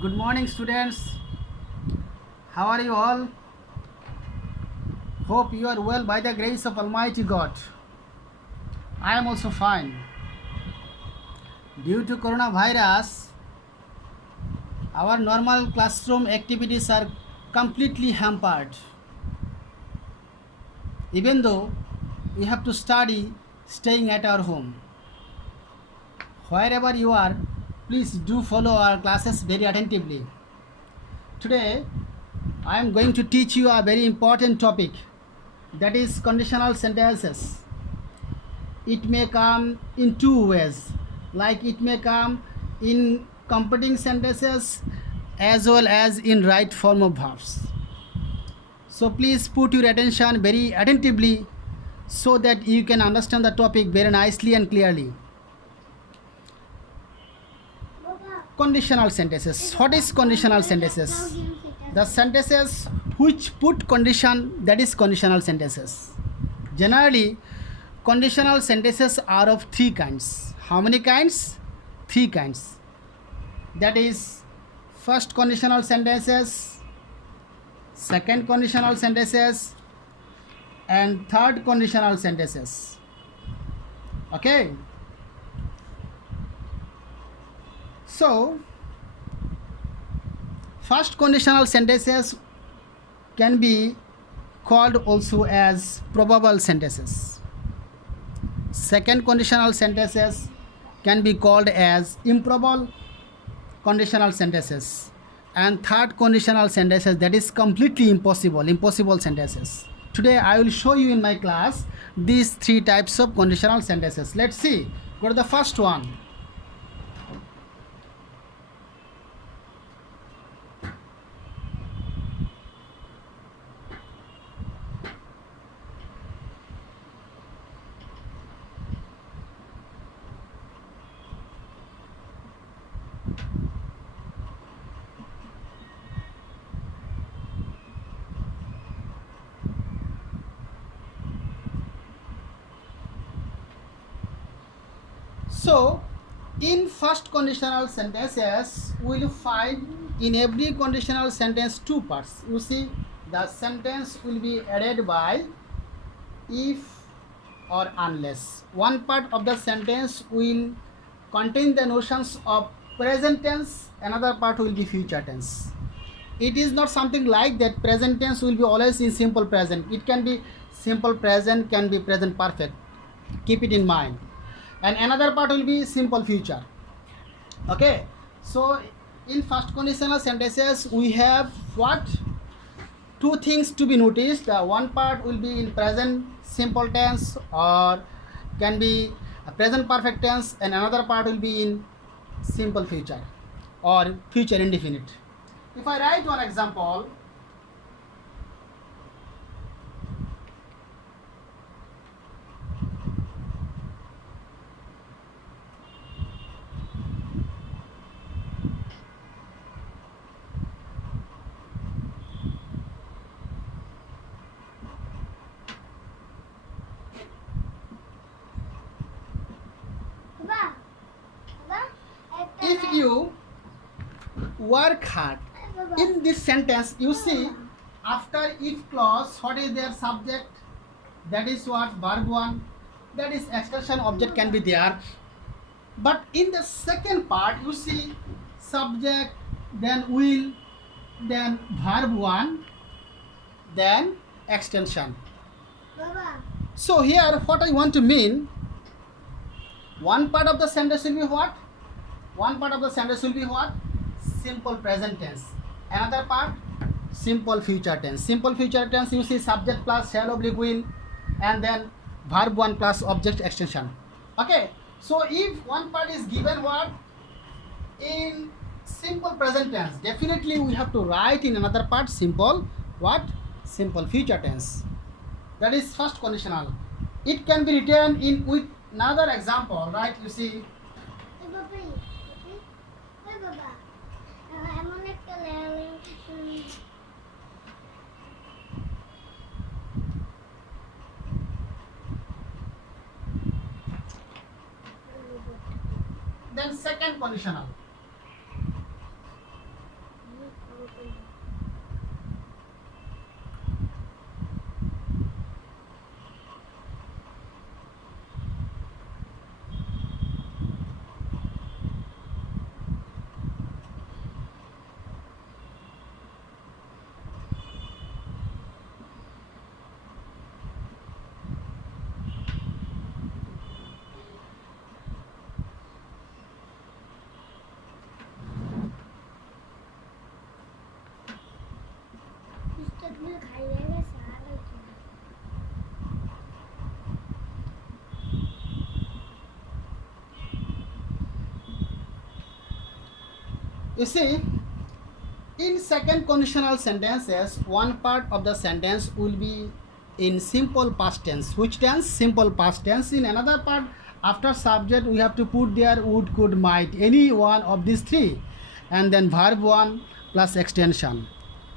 Good morning, students. How are you all? Hope you are well by the grace of Almighty God. I am also fine. Due to coronavirus, our normal classroom activities are completely hampered. Even though we have to study staying at our home. Wherever you are, please do follow our classes very attentively. Today, I am going to teach you a very important topic, that is conditional sentences. It may come in two ways, like it may come in competing sentences as well as in right form of verbs. So please put your attention very attentively so that you can understand the topic very nicely and clearly. Conditional sentences. What is conditional sentences? The sentences which put condition, that is conditional sentences. Generally, conditional sentences are of three kinds. How many kinds? Three kinds. That is first conditional sentences, second conditional sentences, and third conditional sentences. Okay. So, first conditional sentences can be called also as probable sentences. Second conditional sentences can be called as improbable conditional sentences. And third conditional sentences, that is completely impossible sentences. Today I will show you in my class these three types of conditional sentences. Let's see. Go to the first one. So, in first conditional sentences, we will find in every conditional sentence two parts. You see, the sentence will be added by if or unless. One part of the sentence will contain the notions of present tense, another part will be future tense. It is not something like that present tense will be always in simple present. It can be simple present, can be present perfect. Keep it in mind. And another part will be simple future. Okay, so in first conditional sentences we have what? Two things to be noticed. One part will be in present simple tense or can be a present perfect tense, and another part will be in simple future or future indefinite. If I write one example, if you work hard, in this sentence you see after if clause what is their subject, that is what verb 1, that is expression object can be there. But in the second part you see subject, then will, then verb 1, then extension. So here what I want to mean, one part of the sentence will be what? One part of the sentence will be what? Simple present tense. Another part, simple future tense. Simple future tense, you see subject plus shall oblique will, and then verb 1 plus object extension. Okay. So if one part is given what? In simple present tense, definitely we have to write in another part simple what? Simple future tense. That is first conditional. It can be written in with another example, right? You see, then second conditional. You see, in second conditional sentences, one part of the sentence will be in simple past tense. Which tense? Simple past tense. In another part, after subject, we have to put there would, could, might, any one of these three, and then verb 1 plus extension.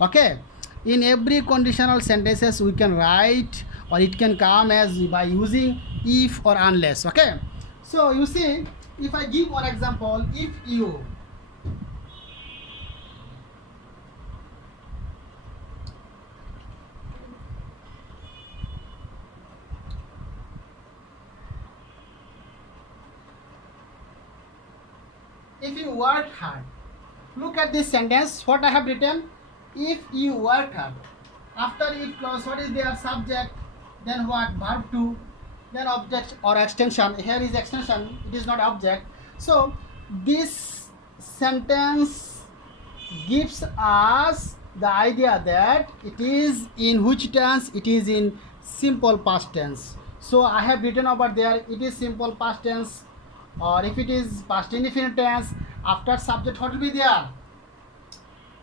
Okay. In every conditional sentences, we can write, or it can come as by using if or unless. Okay. So you see, if I give one example, if you work hard. Look at this sentence. What I have written? If you work hard. After if clause, what is their subject? Then what? Verb 2. Then object or extension. Here is extension. It is not object. So this sentence gives us the idea that it is in which tense? It is in simple past tense. So I have written over there, it is simple past tense, or if it is past indefinite tense, after subject what will be there?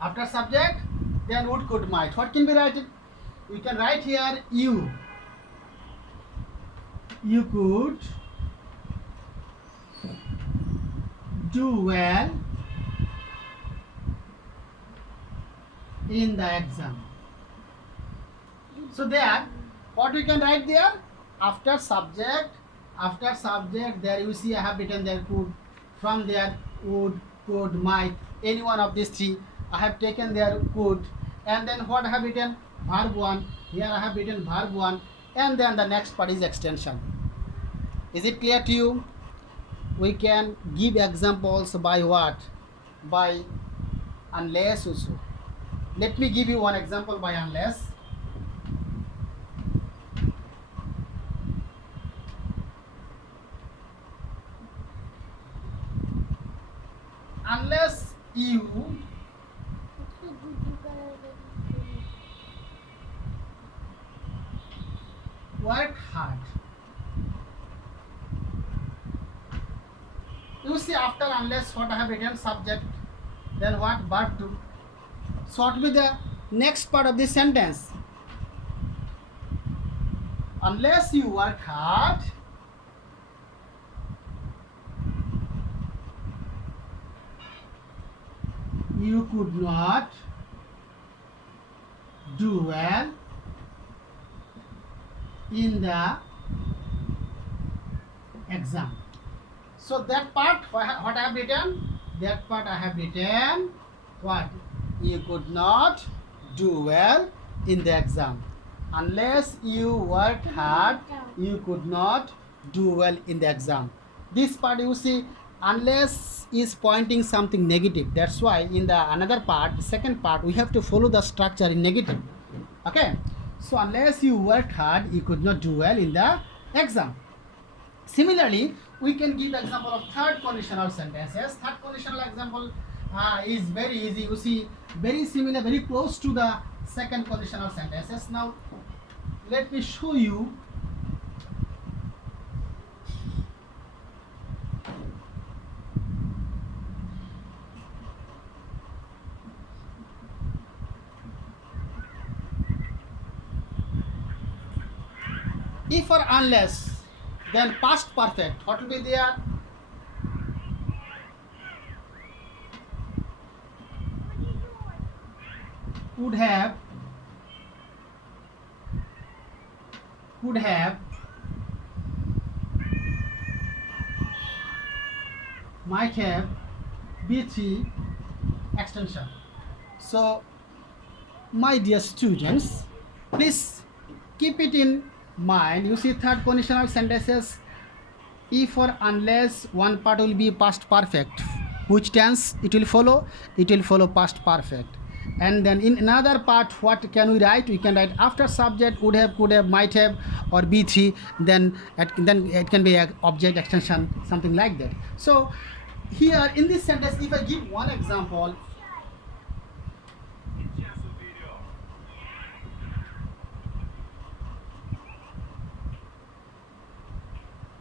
After subject, then would, could, might. What can be written? We can write here you. You could do well in the exam. So there, what we can write there? After subject, there you see I have written there could. From there would, could, might, any one of these three. I have taken there could, and then what I have written? Verb 1. Here I have written verb 1, and then the next part is extension. Is it clear to you? We can give examples by what? By unless also. Let me give you one example by unless. Unless you work hard. You see, after unless what I have written? Subject, then what? Verb 2. So what will be the next part of this sentence? Unless you work hard, you could not do well in the exam. So that part, what I have written? That part I have written what? You could not do well in the exam. Unless you worked hard, you could not do well in the exam. This part you see, unless is pointing something negative. That's why in the another part, second part, we have to follow the structure in negative. Okay. So unless you worked hard, you could not do well in the exam. Similarly, we can give example of third conditional sentences. Third conditional example is very easy. You see, very similar, very close to the second conditional sentences. Now, let me show you. If or unless, then past perfect, what will be there? Would have, might have, B3 extension. So, my dear students, please keep it in mind. You see, third conditional sentences, if or unless, one part will be past perfect. Which tense it will follow? It will follow past perfect. And then in another part, what can we write? We can write after subject, would have, could have, might have, or B3. Then it can be an object extension, something like that. So here in this sentence, if I give one example,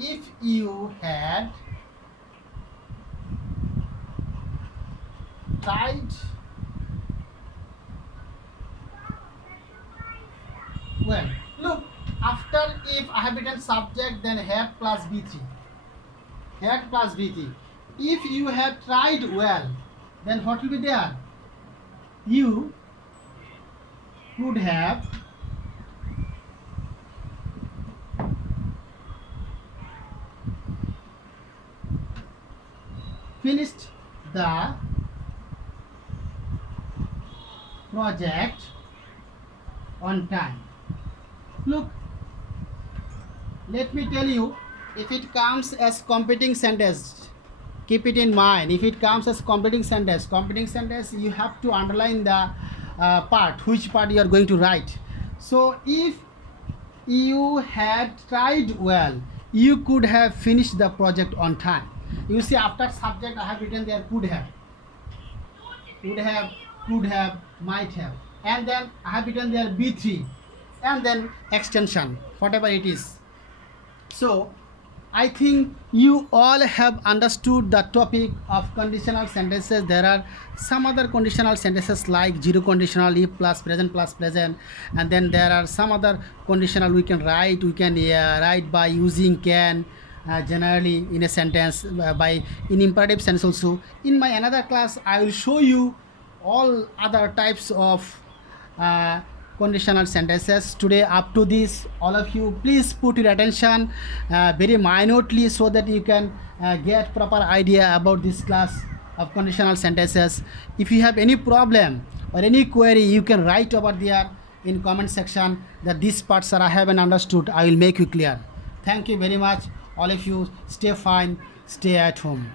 if you had tried well. Look, after if I have written subject, then had plus B3. Had plus B3. If you have tried well, then what will be there? You could have finished the project on time. Look, let me tell you, if it comes as competing sentence, keep it in mind. If it comes as competing sentence, you have to underline the part, which part you are going to write. So if you had tried well, you could have finished the project on time. You see, after subject I have written there could have, could have, might have, and then I have written there B3, and then extension, whatever it is. So I think you all have understood the topic of conditional sentences. There are some other conditional sentences like zero conditional, if plus present, and then there are some other conditional we can write. We can write by using can, generally in a sentence, by in imperative sense also. In my another class I will show you all other types of conditional sentences. Today up to this, all of you please put your attention very minutely so that you can get proper idea about this class of conditional sentences. If you have any problem or any query, you can write over there in comment section that these parts are I haven't understood. I will make you clear. Thank you very much. All of you stay fine, stay at home.